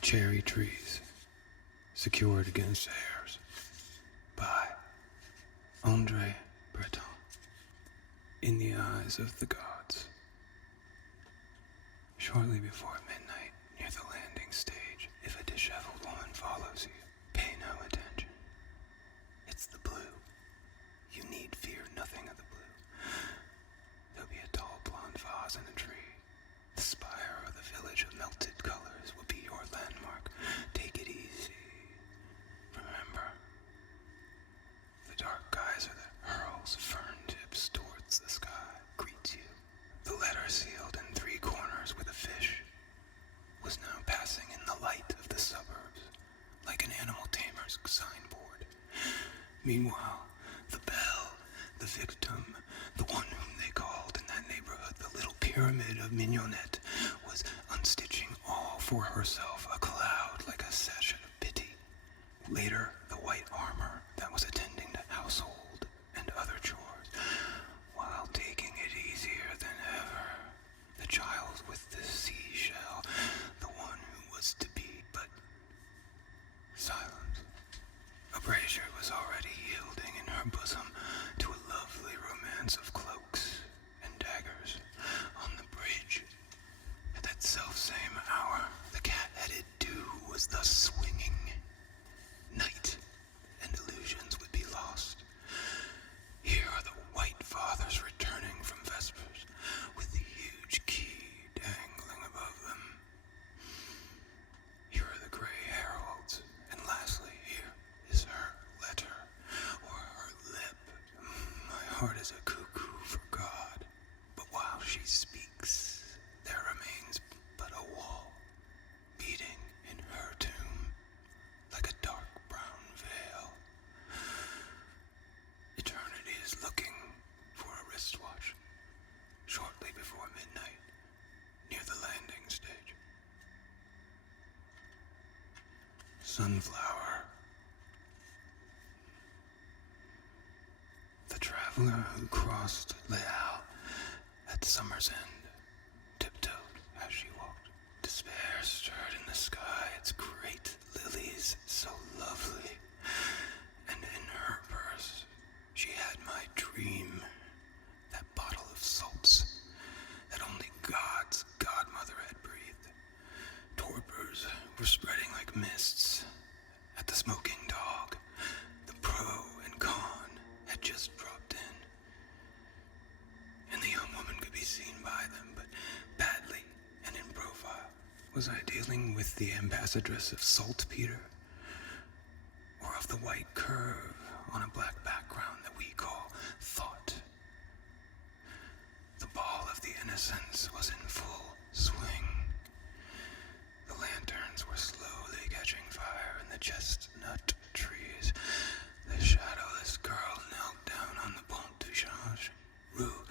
Cherry trees, secured against Hares, by Breton. In the eyes of the gods. Shortly before midnight, near the landing stage, if a disheveled woman follows you, pay no attention. It's the blue. You need fear nothing of the blue. There'll be a tall blonde vase in a tree. The spire of the village of melted colors will be your landmark. Take it easy. Remember, the dark geyser that hurls fern tips towards the sky greets you. The letter sealed in 3 corners with a fish was now passing in the light of the suburbs, like an animal tamer's signboard. Meanwhile, the belle, the victim, the one whom they called in that neighborhood the little pyramid of Mignonette, was unstitching all for herself, a cloud like a sachet of pity. Later, the white armor that was attending to household and other chores, while taking it easier than ever. The child with the seashell, the one who was to be, but silent. A brazier was already yielding in her bosom to a lovely romance of cloaks and daggers. On the bridge, at that self-same hour, the cat-headed dew was thus swinging. Night and illusions would be lost. Here are the white fathers returning from vespers, with the huge key dangling above them. Here are the gray heralds, and lastly, here is her letter, or her lip. My heart is a cuckoo for God, but while she speaks, there remains but a wall, beating in her tomb, like a dark brown veil. Eternity is looking for a wristwatch, shortly before midnight, near the landing stage. Sunflower. The traveler who crossed Aloud at summer's end tiptoed as she walked. Despair stirred in the sky its great lilies, so lovely, and in her purse she had my dream, that bottle of salts that only God's godmother had breathed. Torpors were spreading like mists at the smoking dog. The pro and con had just dropped in, and the young woman could be seen by them, but badly and in profile. Was I dealing with the ambassadress of saltpeter, or of the white curve on a black background that we call thought? The ball of the innocence was in full swing. The lanterns were slowly catching fire in the chestnut trees. The shadowless girl knelt down on the Pont du Change, Rue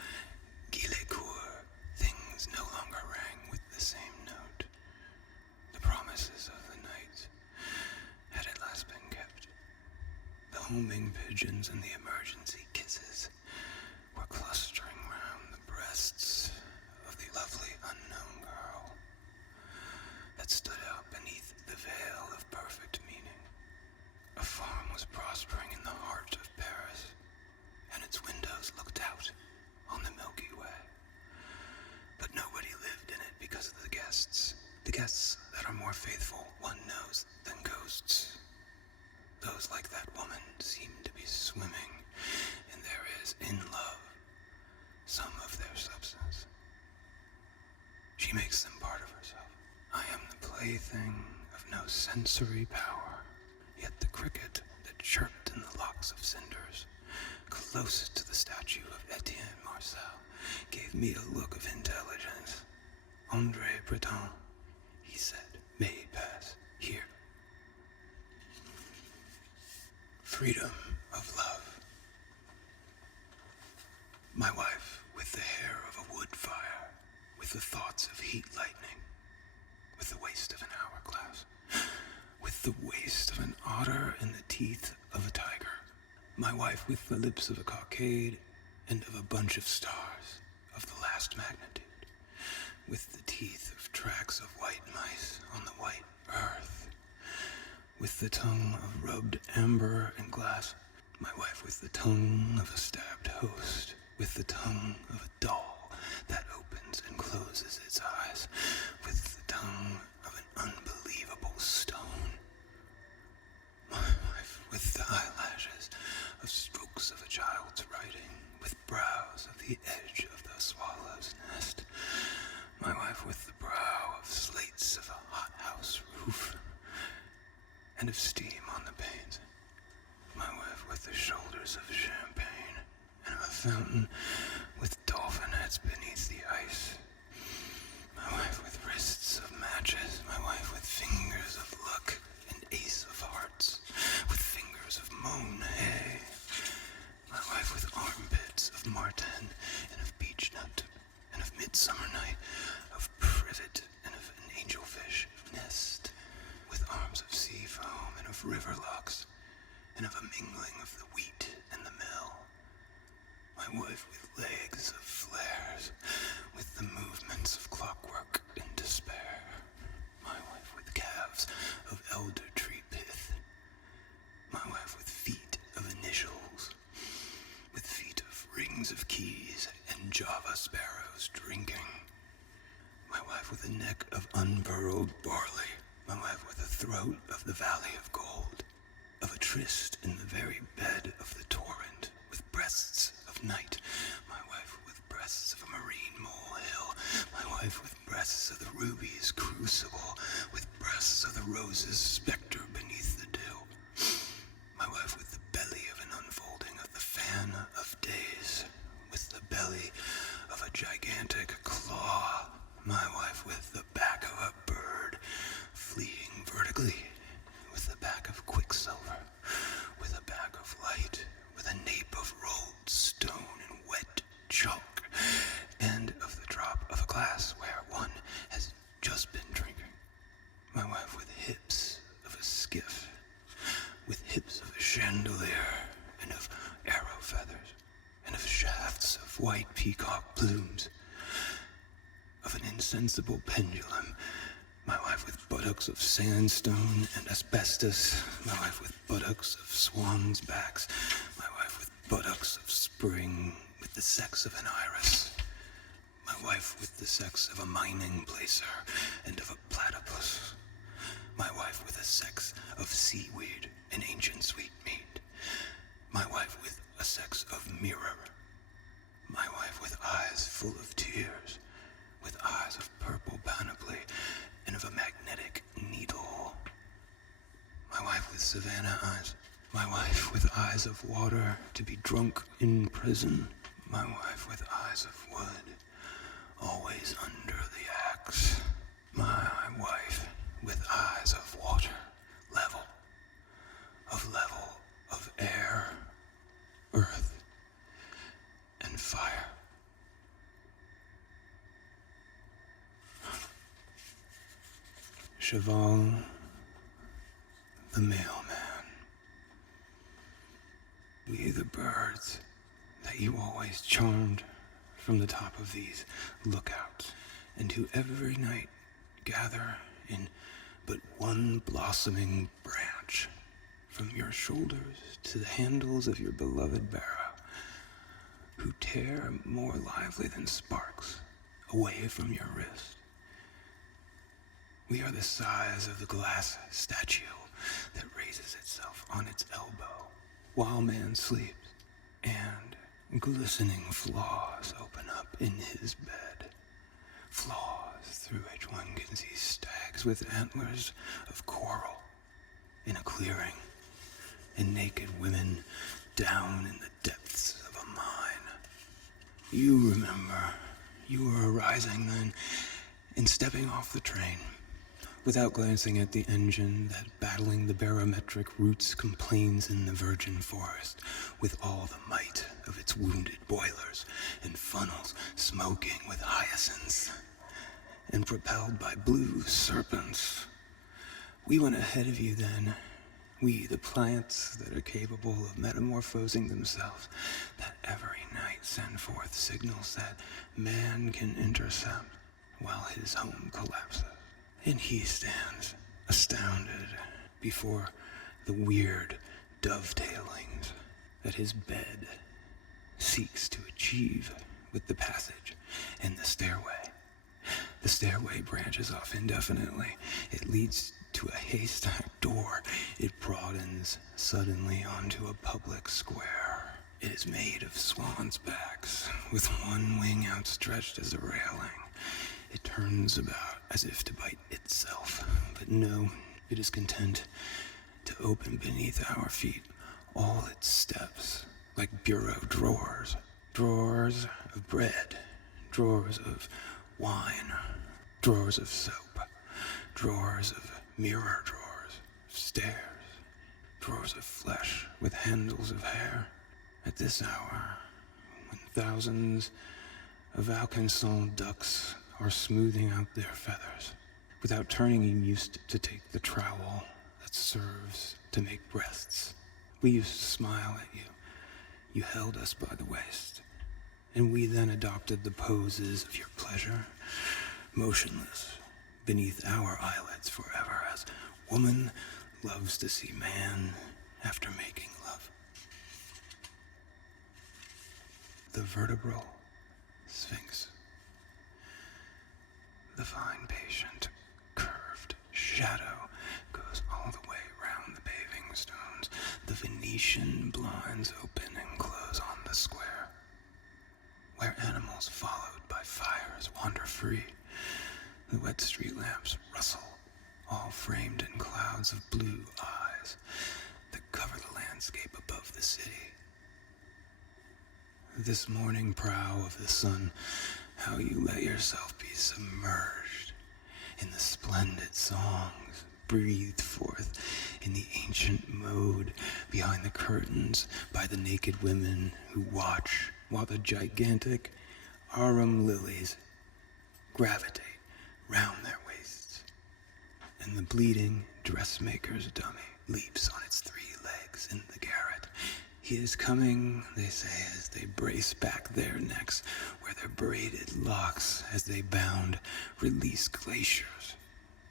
Guillecourt. Things no longer rang with the same note. The promises of the night had at last been kept. The homing pigeons and the emergency kisses were clustering round the breasts of the lovely unknown girl that stood out beneath the veil of perfect meaning. A farm was prospering in the heart of Paris, and its windows looked out on the Milky Way. But nobody lived in it because of the guests that are more faithful, one knows, than ghosts. Those like that woman seem to be swimming, and there is, in love, some of their substance. She makes them part of herself. I am the plaything of no sensory power, yet the cricket that chirped in the locks of cinders, close to the statue of Etienne Marcel, gave me a look of intelligence. Breton, he said, may pass here. Freedom of love. My wife, with the hair of a wood fire, with the thoughts of heat lightning, with the waist of an hourglass, with the waist of an otter and the teeth of a tiger. My wife with the lips of a cockade and of a bunch of stars of the last magnitude, with the teeth of tracks of white mice on the white earth. with the tongue of rubbed amber and glass. My wife with the tongue of a stabbed host, with the tongue of a doll that opens and closes its eyes, with the tongue of an unbelievable stone. My wife with the eyelashes of strokes of a child's writing, with brows of the edge of the swallow's nest. My wife with the brow of slates of a hothouse roof, and of steam on the panes. My wife with the shoulders of champagne, and of a fountain with dolphin heads beneath the ice. My wife with wrists of matches, my wife with fingers of luck, and ace of hearts, with fingers of Monet. My wife with armpits of marten, and of beech nut, and of midsummer night, of privet, and of an angelfish nest, with arms of sea foam, and of river locks, and of a mingling of the wheat and the mill. My wife with legs of flares, with the movements of clockwork in despair. My wife with calves of elder tree pith. My wife with feet of initials, with feet of rings of keys and Java sparrows drinking. My wife with a neck of unburled barley. My wife with a throat of the valley of gold, of a tryst in the very bed of the torrent, with breasts of night. My wife with breasts of a marine molehill. My wife with breasts of the ruby's crucible, with breasts of the rose's spectre beneath the dew. My wife with the belly of an unfolding of the fan of days, with the belly of a gigantic claw. My wife with the back of a bird, fleeing vertically, with the back of quicksilver, with a back of light, with a nape of rolled stone and wet chalk, and of the drop of a glass where one has just been drinking. My wife with hips of a skiff, with hips of a chandelier, and of arrow feathers, and of shafts of white peacock plumes, of an insensible pendulum. My wife with buttocks of sandstone and asbestos. My wife with buttocks of swans' backs. My wife with buttocks of spring, with the sex of an iris. My wife with the sex of a mining placer and of a platypus. My wife with a sex of seaweed and ancient sweetmeat. My wife with a sex of mirror. My wife with eyes full of tears, with eyes of purple panoply, and of a magnetic needle. My wife with savannah eyes. My wife with eyes of water to be drunk in prison. My wife with eyes of wood, always under the axe. My wife with eyes of water, level of air, earth, and fire. Cheval, the mailman. We the birds that you always charmed from the top of these lookouts, and who every night gather in but one blossoming branch from your shoulders to the handles of your beloved barrow, who tear more lively than sparks away from your wrist. We are the size of the glass statue that raises itself on its elbow while man sleeps, and glistening flaws open up in his bed, flaws through which one can see stags with antlers of coral in a clearing, and naked women down in the depths of a mine. You remember, you were arising then and stepping off the train, without glancing at the engine that, battling the barometric roots, complains in the virgin forest with all the might of its wounded boilers and funnels smoking with hyacinths and propelled by blue serpents. We went ahead of you then, we the plants that are capable of metamorphosing themselves, that every night send forth signals that man can intercept while his home collapses. And he stands, astounded, before the weird dovetailings that his bed seeks to achieve with the passage and the stairway. The stairway branches off indefinitely. It leads to a haystack door. It broadens suddenly onto a public square. It is made of swans' backs, with one wing outstretched as a railing. It turns about as if to bite itself, but no, it is content to open beneath our feet all its steps, like bureau drawers. Drawers of bread, drawers of wine, drawers of soap, drawers of mirror drawers, stairs, drawers of flesh with handles of hair. At this hour, when thousands of Alcanson ducks are smoothing out their feathers, without turning, you used to take the trowel that serves to make breasts. We used to smile at you. You held us by the waist, and we then adopted the poses of your pleasure, motionless beneath our eyelids forever, as woman loves to see man after making love. The vertebral sphinx, the fine, patient, curved shadow goes all the way round the paving stones. The Venetian blinds open and close on the square, where animals followed by fires wander free. The wet street lamps rustle, all framed in clouds of blue eyes that cover the landscape above the city. This morning prow of the sun, how you let yourself be submerged in the splendid songs breathed forth in the ancient mode behind the curtains by the naked women who watch while the gigantic arum lilies gravitate round their waists, and the bleeding dressmaker's dummy leaps on its 3 legs in the garret. He is coming, they say, as they brace back their necks, where their braided locks, as they bound, release glaciers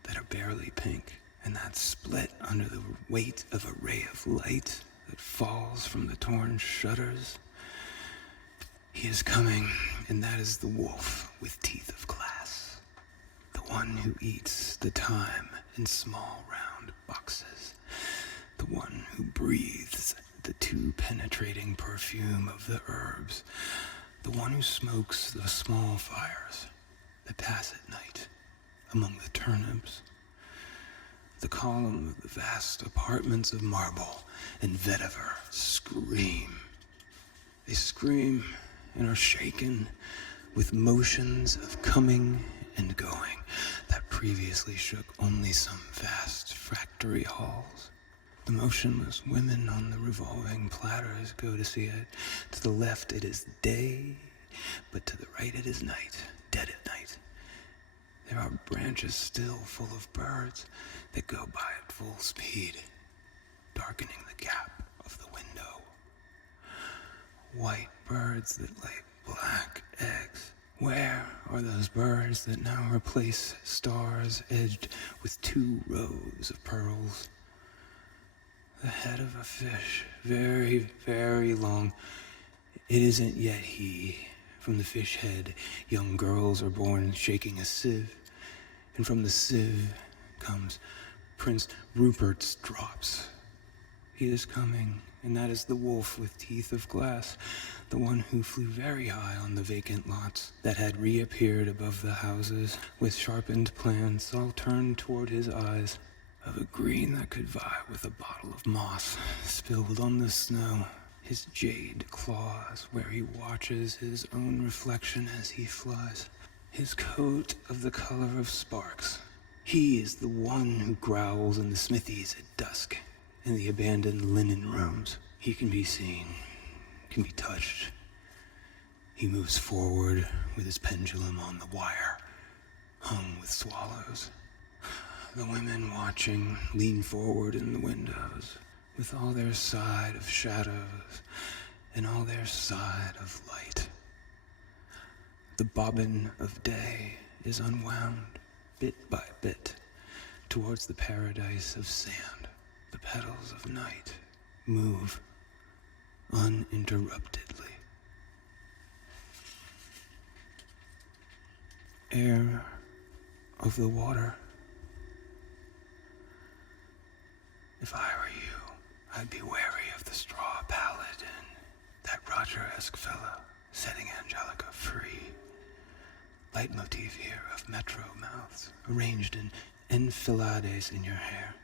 that are barely pink, and that split under the weight of a ray of light that falls from the torn shutters. He is coming, and that is the wolf with teeth of glass, the one who eats the thyme in small round boxes, the one who breathes the too penetrating perfume of the herbs, the one who smokes the small fires that pass at night among the turnips. The column of the vast apartments of marble and vetiver scream. They scream and are shaken with motions of coming and going that previously shook only some vast factory halls. The motionless women on the revolving platters go to see it. To the left it is day, but to the right it is night, dead at night. There are branches still full of birds that go by at full speed, darkening the gap of the window. White birds that lay black eggs. Where are those birds that now replace stars edged with 2 rows of pearls? The head of a fish, very, very long. It isn't yet he. From the fish head, young girls are born shaking a sieve, and from the sieve comes Prince Rupert's drops. He is coming, and that is the wolf with teeth of glass, the one who flew very high on the vacant lots that had reappeared above the houses, with sharpened plants all turned toward his eyes, of a green that could vie with a bottle of moss spilled on the snow. His jade claws where he watches his own reflection as he flies. His coat of the color of sparks. He is the one who growls in the smithies at dusk, in the abandoned linen rooms. He can be seen, can be touched. He moves forward with his pendulum on the wire, hung with swallows. The women watching lean forward in the windows, with all their side of shadows and all their side of light. The bobbin of day is unwound, bit by bit, towards the paradise of sand. The petals of night move uninterruptedly. Air of the water. If I were you, I'd be wary of the straw paladin, that Roger-esque fellow setting Angelica free. Leitmotif here of metro mouths, arranged in enfilades in your hair.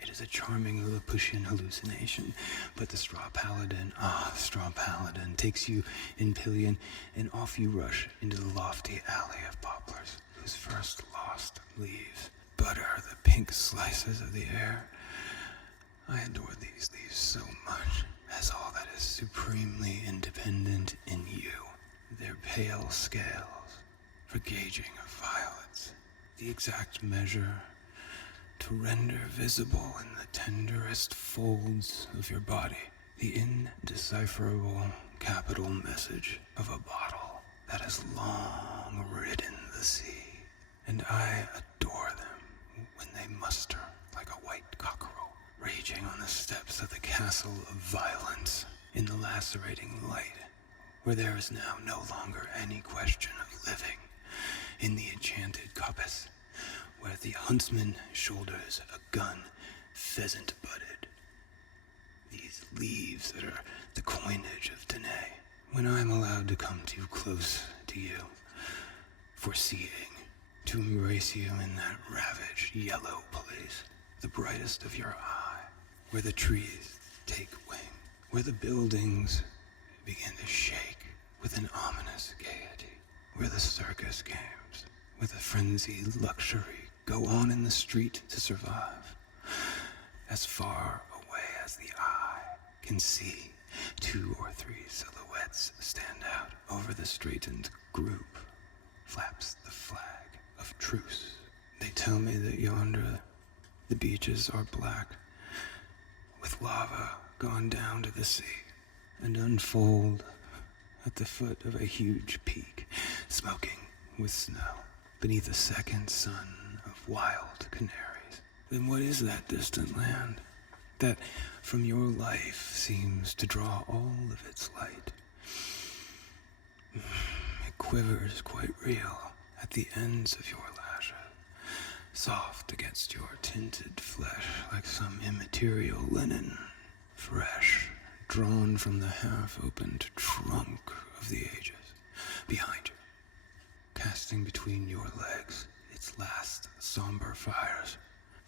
It is a charming Lilliputian hallucination, but the straw paladin, the straw paladin, takes you in pillion, and off you rush into the lofty alley of poplars, whose first lost leaves butter the pink slices of the air. I adore these leaves so much, as all that is supremely independent in you. Their pale scales, for gauging of violets, the exact measure to render visible in the tenderest folds of your body the indecipherable capital message of a bottle that has long ridden the sea. And I adore them when they muster like a white cockerel raging on the steps of the castle of violence in the lacerating light, where there is now no longer any question of living, in the enchanted coppice, where the huntsman shoulders a gun pheasant-butted. These leaves that are the coinage of Danae, when I am allowed to come too close to you, foreseeing, to embrace you in that ravaged yellow place, the brightest of your eye, where the trees take wing, where the buildings begin to shake with an ominous gaiety, where the circus games, with a frenzied luxury, go on in the street to survive. As far away as the eye can see, 2 or 3 silhouettes stand out over the straightened group. Flaps the flag of truce. They tell me that yonder the beaches are black, with lava gone down to the sea, and unfold at the foot of a huge peak, smoking with snow, beneath a second sun of wild canaries. Then what is that distant land that from your life seems to draw all of its light? It quivers quite real at the ends of your lashes, soft against your tinted flesh like some immaterial linen, fresh, drawn from the half-opened trunk of the ages, behind you, casting between your legs its last somber fires,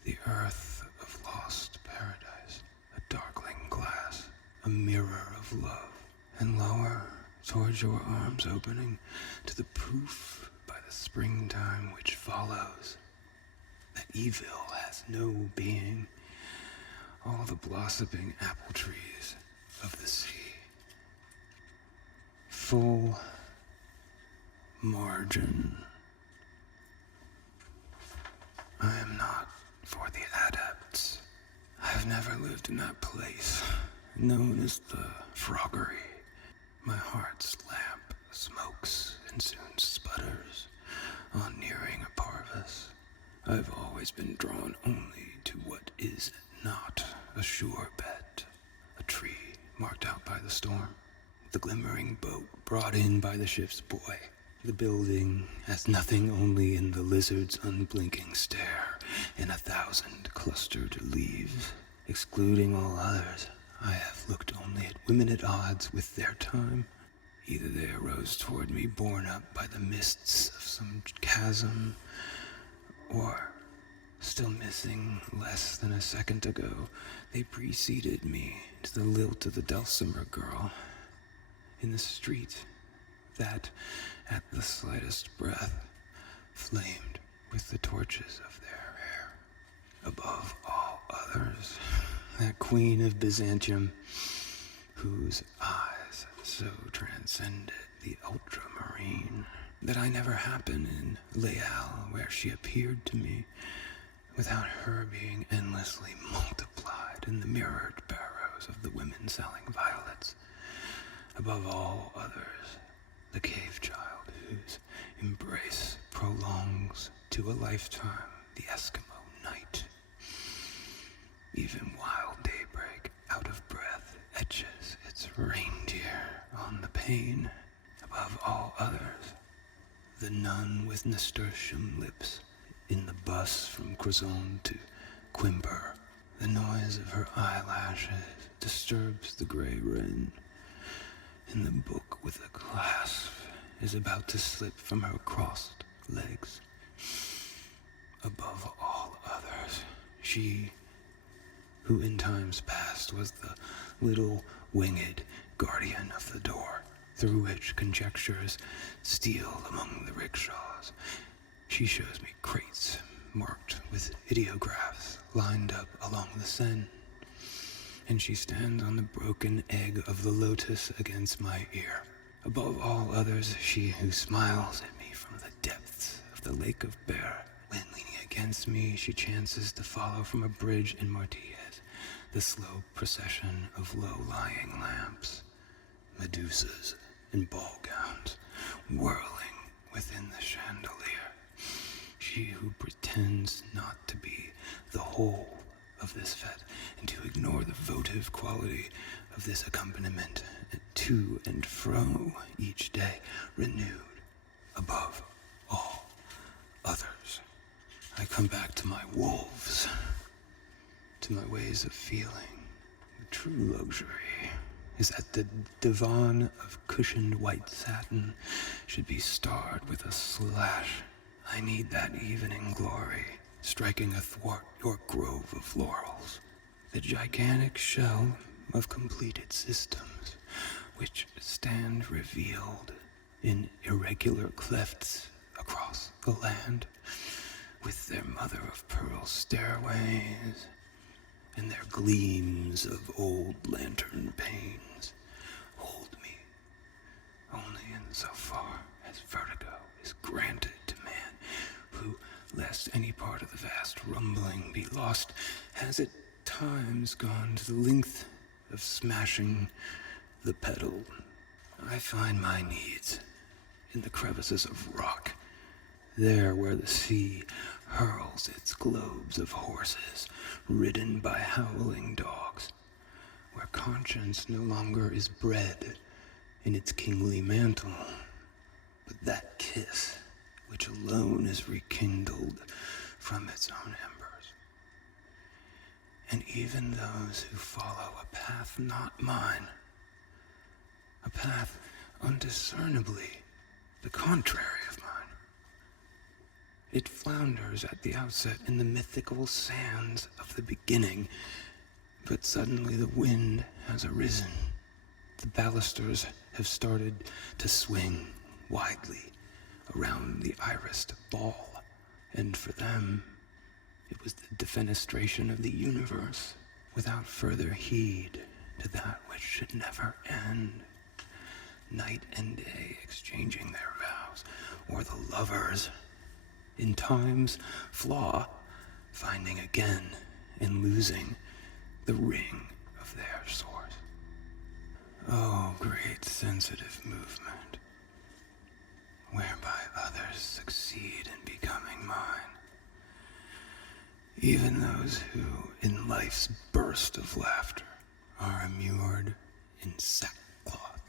the earth of lost paradise, a darkling glass, a mirror of love, and lower towards your arms opening to the proof by the springtime which follows that evil has no being, all the blossoming apple trees of the sea. Full margin. I am not for the adepts. I have never lived in that place, known as the froggery. My heart's lamp smokes and soon sputters on nearing a parvis. I've always been drawn only to what is not a sure bet. A tree marked out by the storm, the glimmering boat brought in by the ship's boy, the building as nothing only in the lizard's unblinking stare, in 1,000 clustered leaves, excluding all others. I have looked only at women at odds with their time. Either they arose toward me borne up by the mists of some chasm, or, still missing less than a second ago, they preceded me to the lilt of the dulcimer girl in the street that, at the slightest breath, flamed with the torches of their hair. Above all others, that queen of Byzantium, whose eyes so transcended the ultramarine that I never happened in Leal where she appeared to me, without her being endlessly multiplied in the mirrored barrows of the women selling violets. Above all others, the cave child whose embrace prolongs to a lifetime the Eskimo night. Even wild daybreak, out of breath, etches its reindeer on the pane. Above all others, the nun with nasturtium lips in the bus from Crozon to Quimper. The noise of her eyelashes disturbs the gray wren, and the book with a clasp is about to slip from her crossed legs. Above all others, she who in times past was the little winged guardian of the door, through which conjectures steal among the rickshaws. She shows me crates marked with ideographs lined up along the Seine, and she stands on the broken egg of the lotus against my ear. Above all others, she who smiles at me from the depths of the lake of Berre. When leaning against me, she chances to follow from a bridge in Martilles the slow procession of low-lying lamps, Medusas in ball gowns, whirling within the chandelier. She who pretends not to be the whole of this fete, and to ignore the votive quality of this accompaniment, to and fro each day, renewed above all others. I come back to my wolves, to my ways of feeling. The true luxury is that the divan of cushioned white satin should be starred with a slash. I need that evening glory, striking athwart your grove of laurels. The gigantic shell of completed systems, which stand revealed in irregular clefts across the land, with their mother-of-pearl stairways, and their gleams of old lantern panes, hold me only insofar as vertigo is granted to man, who, lest any part of the vast rumbling be lost, has at times gone to the length of smashing the pedal. I find my needs in the crevices of rock, there where the sea hurls its globes of horses, ridden by howling dogs, where conscience no longer is bred in its kingly mantle, but that kiss which alone is rekindled from its own embers. And even those who follow a path not mine, a path undiscernibly the contrary of mine, it flounders at the outset in the mythical sands of the beginning, but suddenly the wind has arisen. The balusters have started to swing widely around the irised ball, and for them, it was the defenestration of the universe, without further heed to that which should never end. Night and day exchanging their vows, or the lovers, in time's flaw, finding again and losing the ring of their source. Oh, great sensitive movement, whereby others succeed in becoming mine. Even those who, in life's burst of laughter, are immured in sackcloth,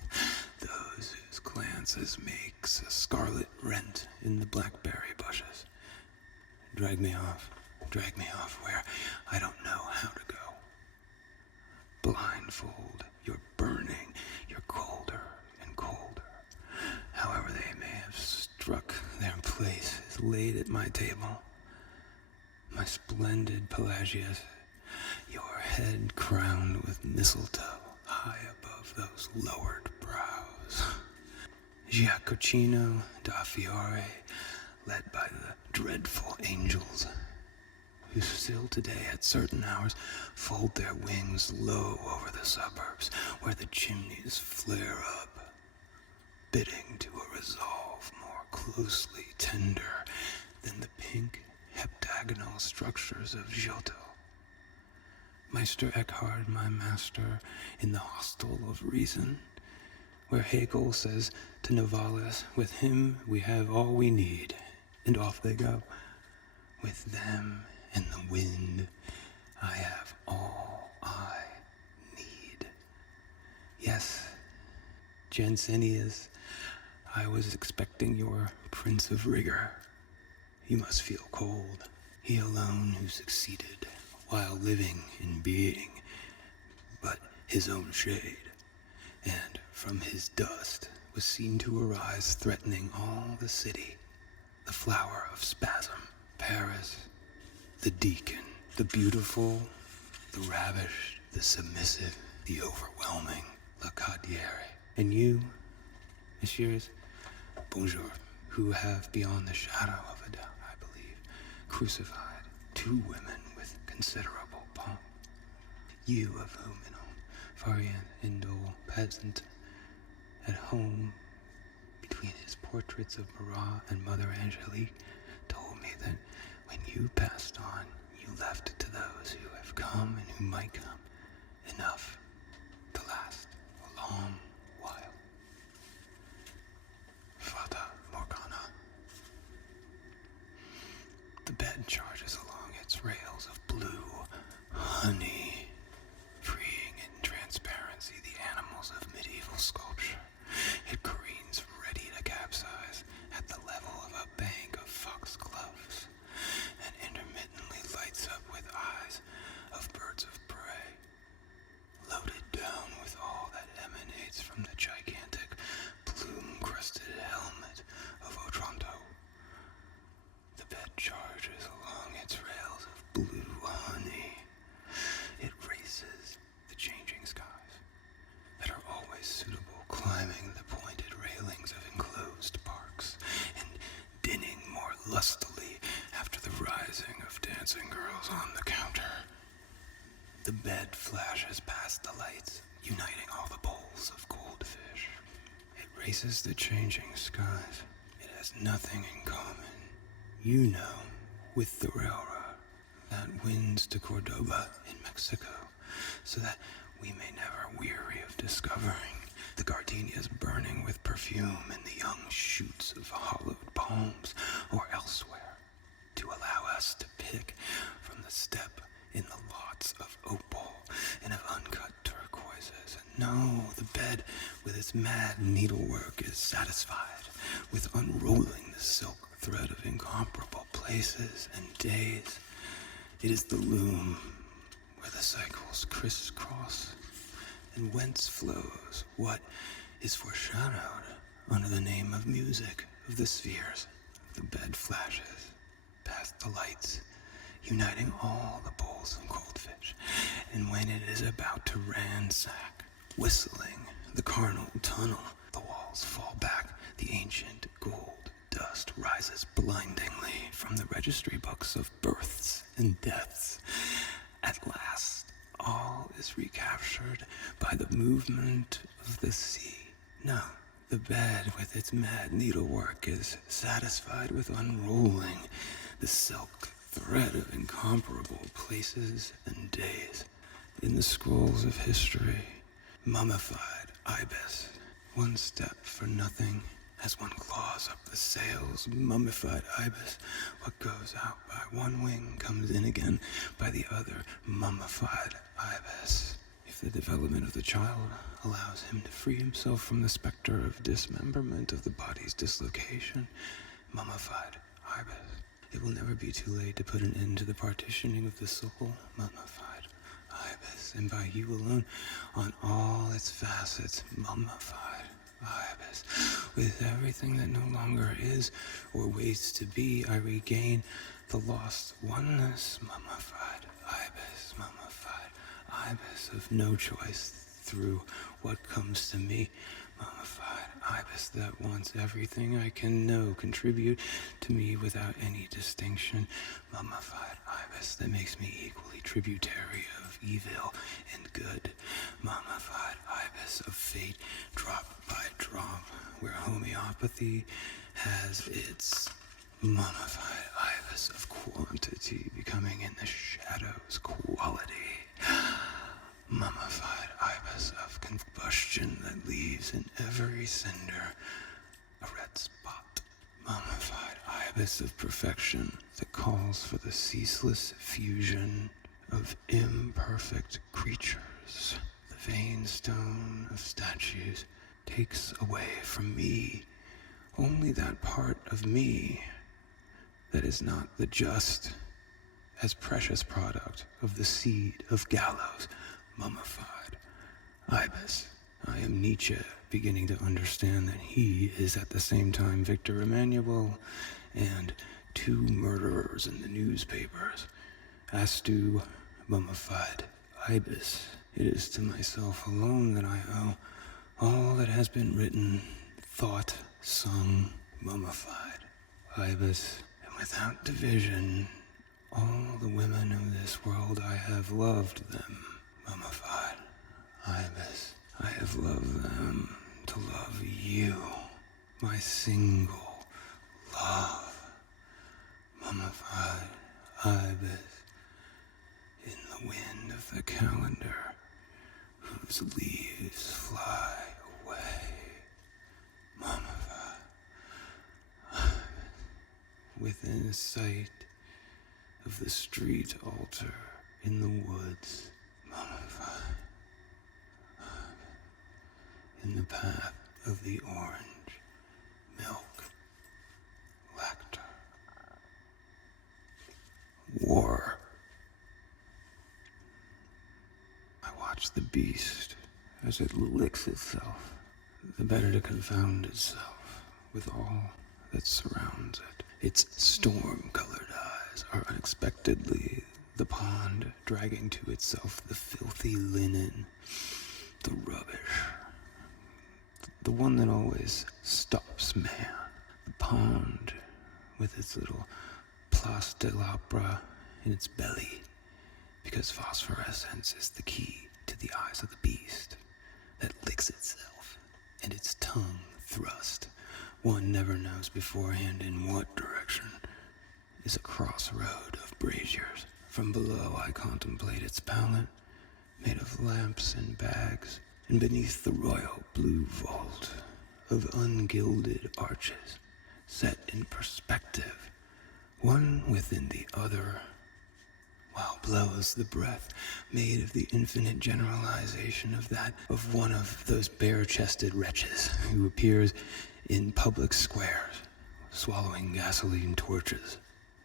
those whose glances makes a scarlet rent in the blackberry bushes. Drag me off where I don't know how to go. Blindfold, you're burning, you're colder and colder. However they may have struck their place is laid at my table. My splendid Pelagius, your head crowned with mistletoe high above those lowered brows. Giacochino da Fiore, led by the dreadful angels, who still today at certain hours fold their wings low over the suburbs where the chimneys flare up, bidding to a resolve more closely tender than the pink heptagonal structures of Giotto. Meister Eckhard, my master, in the hostel of reason, where Hegel says to Novalis, with him we have all we need, and off they go. With them and the wind, I have all Jansenius, I was expecting your Prince of Rigor. You must feel cold. He alone who succeeded while living in being, but his own shade, and from his dust was seen to arise, threatening all the city, the flower of spasm, Paris, the deacon, the beautiful, the ravished, the submissive, the overwhelming, La Cadiere. And you, messieurs, bonjour, who have beyond the shadow of a doubt, I believe, crucified 2 women with considerable pomp. You of whom in Variant Indole peasant at home between his portraits of Marat and Mother Angelique told me that when you passed on, you left to those who have come and who might come enough to last a long while. Fata Morgana. The bed charges along its rails of blue honey, freeing in transparency the animals of medieval sculpture. It careens ready to capsize at the level of a bank of foxgloves, and intermittently lights up with eyes of birds of prey, loaded down with all that emanates from the gigantic plume-crusted helmet of Otranto. The bed charges along its rails of blue honey. It races the changing skies that are always suitable, climbing the pointed railings of enclosed parks and dinning more lustily after the rising of dancing girls on the counter. The bed flashes past the lights, uniting all the bowls of goldfish. It races the changing skies. It has nothing in common, you know, with the railroad that winds to Cordoba in Mexico, so that we may never weary of discovering the gardenias burning with perfume in the young shoots of hollowed palms or elsewhere, to allow us to pick from the steppe in the lots of opal and of uncut turquoises. And no, the bed with its mad needlework is satisfied with unrolling the silk thread of incomparable places and days. It is the loom where the cycles crisscross, and whence flows what is foreshadowed under the name of music of the spheres. The bed flashes past the lights, uniting all the bowls of goldfish, and when it is about to ransack, whistling the carnal tunnel, the walls fall back, the ancient gold dust rises blindingly from the registry books of births and deaths. At last, all is recaptured by the movement of the sea. No, the bed with its mad needlework is satisfied with unrolling the silk thread of incomparable places and days. In the scrolls of history, mummified ibis, one step for nothing. As one claws up the sails, mummified ibis, what goes out by one wing comes in again by the other, mummified ibis. If the development of the child allows him to free himself from the specter of dismemberment of the body's dislocation, mummified ibis. It will never be too late to put an end to the partitioning of the soul, mummified ibis, and by you alone, on all its facets, mummified ibis. With everything that no longer is or waits to be, I regain the lost oneness, mummified ibis of no choice through what comes to me, mummified ibis that wants everything I can know contribute to me without any distinction, mummified ibis that makes me equally tributary of evil and good, mummified ibis of fate drop by drop, where homeopathy has its mummified ibis of quantity becoming in the shadows quality, mummified ibis of combustion that leaves in every cinder a red spot, mummified ibis of perfection that calls for the ceaseless fusion of imperfect creatures, the vein stone of statues takes away from me only that part of me that is not the just as precious product of the seed of gallows, mummified ibis. I am Nietzsche, beginning to understand that he is at the same time Victor Emmanuel and two murderers in the newspapers. As to mummified ibis, it is to myself alone that I owe all that has been written, thought, sung, mummified ibis. And without division, all the women of this world I have loved them, mummified ibis. I have loved them to love you, my single love, mummified ibis. In the wind of the calendar, whose leaves fly away, mummified ibis. Within sight of the street altar in the woods, mummified ibis. In the path of the orange, milk, lactar. War. I watch the beast as it licks itself, the better to confound itself with all that surrounds it. Its storm-colored eyes are unexpectedly the pond, dragging to itself the filthy linen, the rubbish, the one that always stops man. The pond with its little place de l'opera in its belly, because phosphorescence is the key to the eyes of the beast that licks itself, and its tongue thrust, one never knows beforehand in what direction, is a crossroad of braziers. From below I contemplate its palette, made of lamps and bags, and beneath the royal blue vault of ungilded arches, set in perspective, one within the other, while blows the breath made of the infinite generalization of that of one of those bare-chested wretches who appears in public squares, swallowing gasoline torches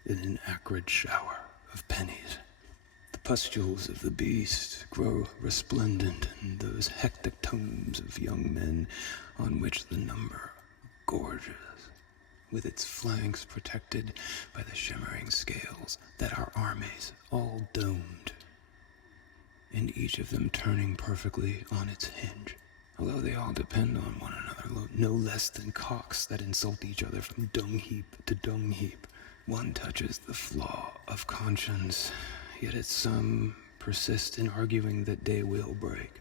in an acrid shower of pennies. The pustules of the beast grow resplendent in those hectic tomes of young men on which the number gorges, with its flanks protected by the shimmering scales that are armies, all domed, and each of them turning perfectly on its hinge, although they all depend on one another, no less than cocks that insult each other from dung heap to dung heap. One touches the flaw of conscience, yet its some persist in arguing that day will break.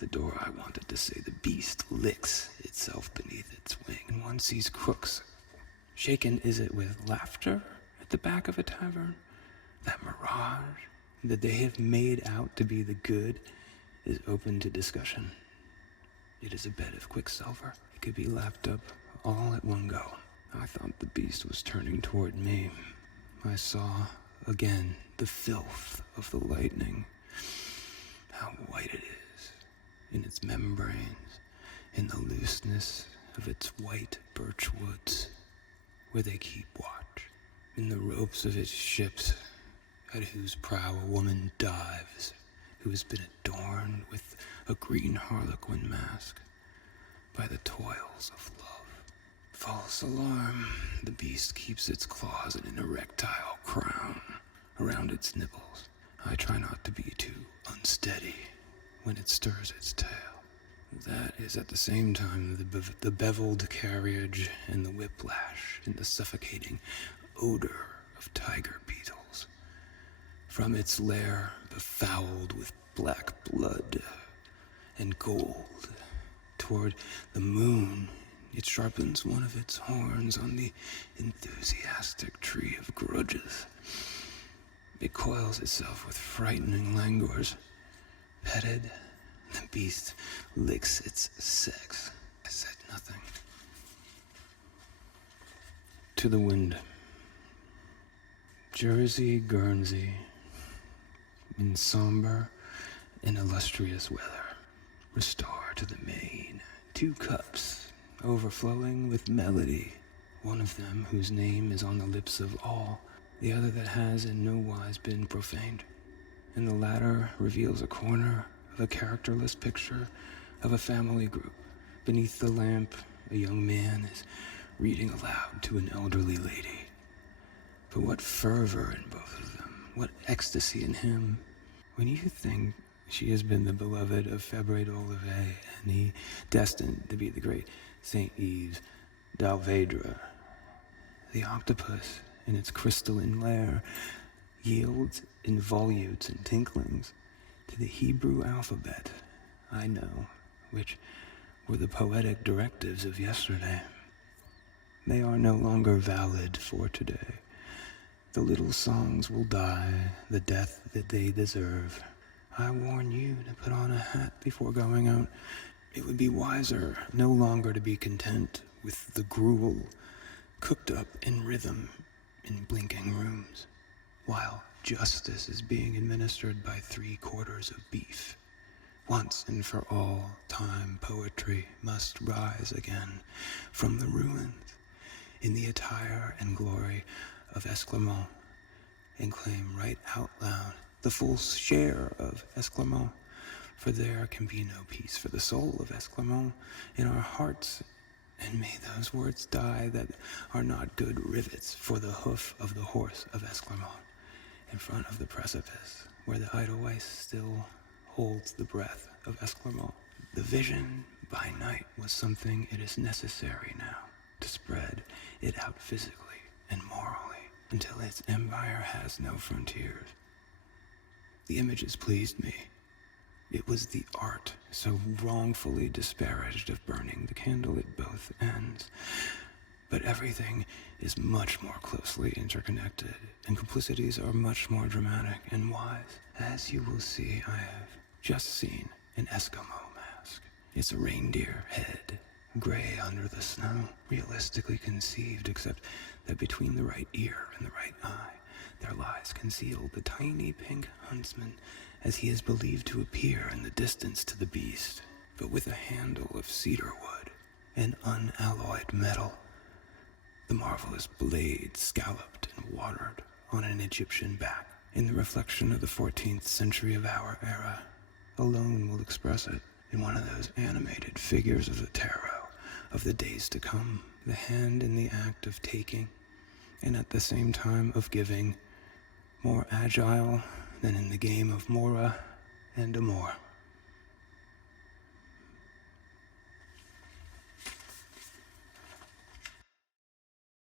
The door, I wanted to say, the beast licks itself beneath its wing, and one sees crooks. Shaken is it with laughter at the back of a tavern? That mirage that they have made out to be the good is open to discussion. It is a bed of quicksilver. It could be lapped up all at one go. I thought the beast was turning toward me. I saw again the filth of the lightning, how white it is in its membranes, in the looseness of its white birch woods, where they keep watch, in the ropes of its ships, at whose prow a woman dives, who has been adorned with a green harlequin mask by the toils of love. False alarm, the beast keeps its claws in an erectile crown around its nipples. I try not to be too unsteady when it stirs its tail. That is at the same time the beveled carriage and the whiplash and the suffocating odor of tiger beetles. From its lair, befouled with black blood and gold, toward the moon, it sharpens one of its horns on the enthusiastic tree of grudges. It coils itself with frightening languors. Petted, the beast licks its sex. I said nothing. To the wind. Jersey, Guernsey, in somber and illustrious weather, restore to the main 2 cups overflowing with melody, one of them whose name is on the lips of all, the other that has in no wise been profaned. And the latter reveals a corner of a characterless picture of a family group. Beneath the lamp, a young man is reading aloud to an elderly lady. But what fervor in both of them, what ecstasy in him. When you think she has been the beloved of Fabre d'Olivet, and he destined to be the great Saint Yves d'Alvedre, the octopus in its crystalline lair yields in volutes and tinklings to the Hebrew alphabet, I know, which were the poetic directives of yesterday. They are no longer valid for today. The little songs will die the death that they deserve. I warn you to put on a hat before going out. It would be wiser no longer to be content with the gruel cooked up in rhythm in blinking rooms, while justice is being administered by 3/4 of beef. Once and for all time, poetry must rise again from the ruins in the attire and glory of Esclarmonde, and claim right out loud the full share of Esclarmonde, for there can be no peace for the soul of Esclarmonde in our hearts, and may those words die that are not good rivets for the hoof of the horse of Esclarmonde, in front of the precipice, where the Edelweiss still holds the breath of Esclarmonde. The vision by night was something it is necessary now to spread it out physically and morally until its empire has no frontiers. The images pleased me. It was the art so wrongfully disparaged of burning the candle at both ends. But everything is much more closely interconnected, and complicities are much more dramatic and wise. As you will see, I have just seen an Eskimo mask. It's a reindeer head, gray under the snow, realistically conceived, except that between the right ear and the right eye, there lies concealed the tiny pink huntsman, as he is believed to appear in the distance to the beast, but with a handle of cedar wood and unalloyed metal. The marvelous blade scalloped and watered on an Egyptian back, in the reflection of the 14th century of our era, alone will express it in one of those animated figures of the tarot of the days to come, the hand in the act of taking, and at the same time of giving, more agile than in the game of Mora and Amor.